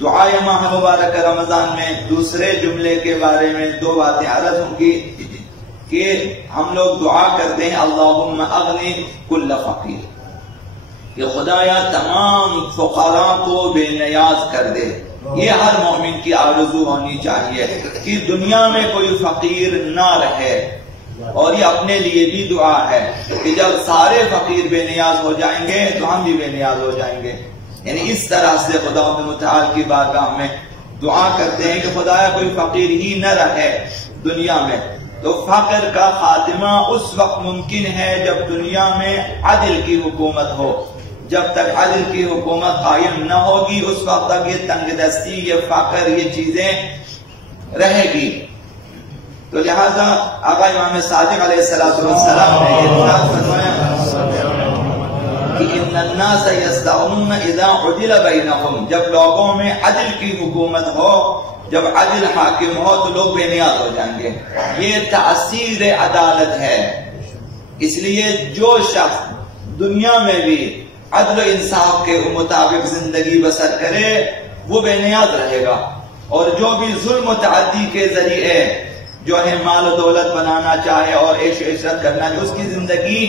دعائے ماہ مبارک رمضان میں دوسرے جملے کے بارے میں دو باتیں عرض ہوں گی کہ ہم لوگ دعا کرتے ہیں اللہم اغنی کل فقیر، کہ خدایا تمام فقراء کو بے نیاز کر دے. یہ ہر مومن کی آرزو ہونی چاہیے کہ دنیا میں کوئی فقیر نہ رہے، اور یہ اپنے لیے بھی دعا ہے کہ جب سارے فقیر بے نیاز ہو جائیں گے تو ہم بھی بے نیاز ہو جائیں گے. یعنی اس طرح سے خدا متعال کی بارگاہ میں دعا کرتے ہیں کہ خدایا کوئی فقیر ہی نہ رہے دنیا میں. تو فقر کا خاتمہ اس وقت ممکن ہے جب دنیا میں عدل کی حکومت ہو. جب تک عدل کی حکومت قائم نہ ہوگی اس وقت تک یہ تنگ دستی، یہ فقر، یہ چیزیں رہے گی. تو لہذا آقا امام صادق علیہ السلام نے یہ ارشاد فرمایا کہ ان الناس یستعون اذا عدل بینہم، جب لوگوں میں عدل کی حکومت ہو، جب عدل حاکم ہو تو لوگ بے نیاز ہو جائیں گے. یہ تاثیر عدالت ہے. اس لیے جو شخص دنیا میں بھی عدل و انصاف کے مطابق زندگی بسر کرے وہ بے نیاز رہے گا، اور جو بھی ظلم و تعدی کے ذریعے جو ہے مال و دولت بنانا چاہے اور عیش و عشرت کرنا چاہے، اس کی زندگی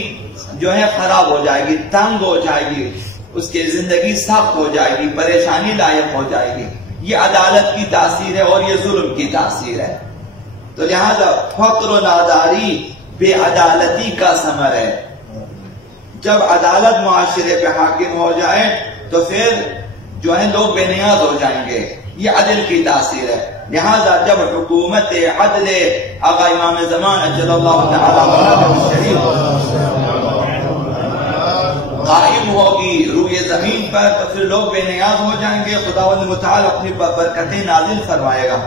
جو ہے خراب ہو جائے گی، تنگ ہو جائے گی، اس کی زندگی سخت ہو جائے گی، پریشانی لائق ہو جائے گی. یہ عدالت کی تاثیر ہے اور یہ ظلم کی تاثیر ہے. تو لہذا فقر و ناداری بے عدالتی کا ثمر ہے. جب عدالت معاشرے پہ حاکم ہو جائے تو پھر جو ہے لوگ بے نیاز ہو جائیں گے. یہ عدل کی تاثیر ہے. لہذا جب حکومت عدل آقا امام زمان اجل اللہ تعالی شریف قائم ہوگی روئے زمین پر تو پھر لوگ بے نیاز ہو جائیں گے. خداوند متعال اپنی برکتیں نازل فرمائے گا.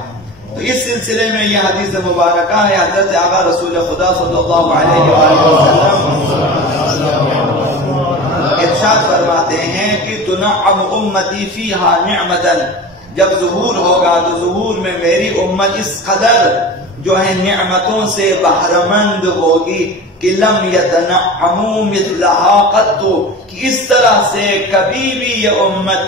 تو اس سلسلے میں یہ حدیث مبارکہ ہے. حضرت آقا رسول خدا صلی اللہ علیہ وسلم ارشاد فرماتے ہیں کہ تنعم امتی فیہا نعمتا، جب ظہور ہوگا تو ظہور میں میری امت اس قدر جو ہے نعمتوں سے بہرمند ہوگی کہ لم یتنعموا مثلہا قط، کہ اس طرح سے کبھی بھی یہ امت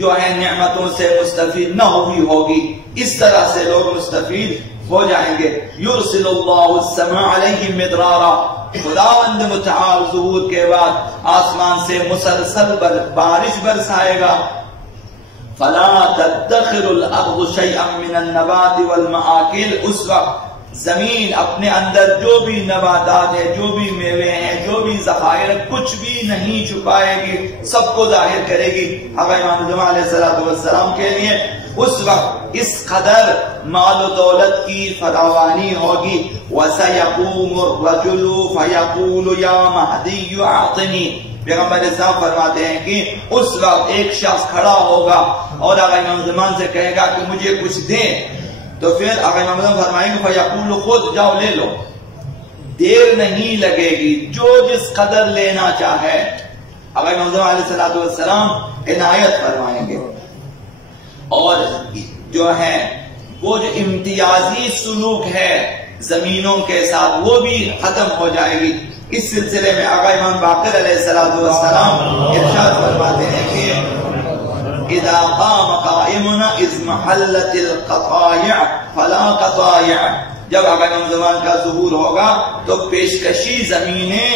جو ہے نعمتوں سے مستفید نہ ہوئی ہوگی. اس طرح سے لوگ مستفید ہو جائیں گے. یرسل اللہ السماء علیہم مدرارا، خداوند متعال ظہور کے بعد آسمان سے مسلسل بارش برسائے گا. فلا تدخر الارض شیئا من النبات والمآکل، اس وقت زمین اپنے اندر جو بھی نباتات ہے، جو بھی میوے ہیں، جو بھی ذخائر، کچھ بھی نہیں چھپائے گی، سب کو ظاہر کرے گی. آقا امام زمان علیہ السلام کے لیے اس وقت اس قدر مال و دولت کی فراوانی ہوگی. وَسَيَقُومُ الرَّجُلُ فَيَقُولُ يَا مَهْدِيُّ أَعْطِنِي، پیغمبر اسلام فرماتے ہیں کہ اس وقت ایک شخص کھڑا ہوگا اور آقا امام زمان سے کہے گا کہ مجھے کچھ دیں. تو پھر آقا امام زمان فرمائیں گے فَيَقُولُ خود جاؤ لے لو. دیر نہیں لگے گی، جو جس قدر لینا چاہے آقا امام زمان علیہ السلام عنایت فرمائیں گے. اور جو ہے وہ جو امتیازی سلوک ہے زمینوں کے ساتھ وہ بھی ختم ہو جائے گی. اس سلسلے میں آقا امام باقر علیہ السلام ارشاد فرماتے ہیں کہ اذا قام قائمنا اذ محلت القطائع فلا قطائع، جب آقا امام زمان کا ظہور ہوگا تو پیشکشی زمینیں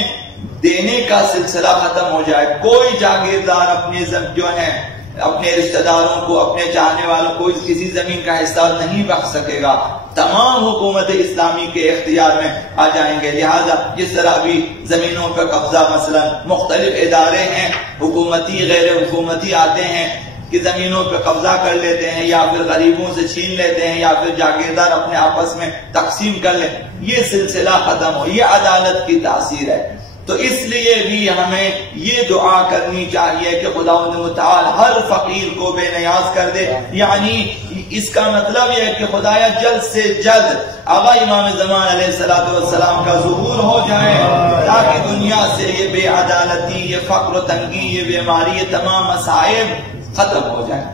دینے کا سلسلہ ختم ہو جائے. کوئی جاگیردار اپنے جو ہے اپنے رشتہ داروں کو، اپنے چاہنے والوں کو کسی زمین کا حصہ نہیں بخش سکے گا. تمام حکومت اسلامی کے اختیار میں آ جائیں گے. لہذا جس طرح بھی زمینوں پر قبضہ مثلا مختلف ادارے ہیں حکومتی غیر حکومتی آتے ہیں کہ زمینوں پہ قبضہ کر لیتے ہیں یا پھر غریبوں سے چھین لیتے ہیں یا پھر جاگیردار اپنے آپس میں تقسیم کر لیں، یہ سلسلہ ختم ہو. یہ عدالت کی تاثیر ہے. تو اس لیے بھی ہمیں یہ دعا کرنی چاہیے کہ خداوند متعال ہر فقیر کو بے نیاز کر دے. یعنی اس کا مطلب یہ ہے کہ خدایا جلد سے جلد آقا امام زمان علیہ السلام کا ظہور ہو جائے تاکہ دنیا سے یہ بے عدالتی، یہ فقر و تنگی، یہ بیماری، یہ تمام مصائب ختم ہو جائیں.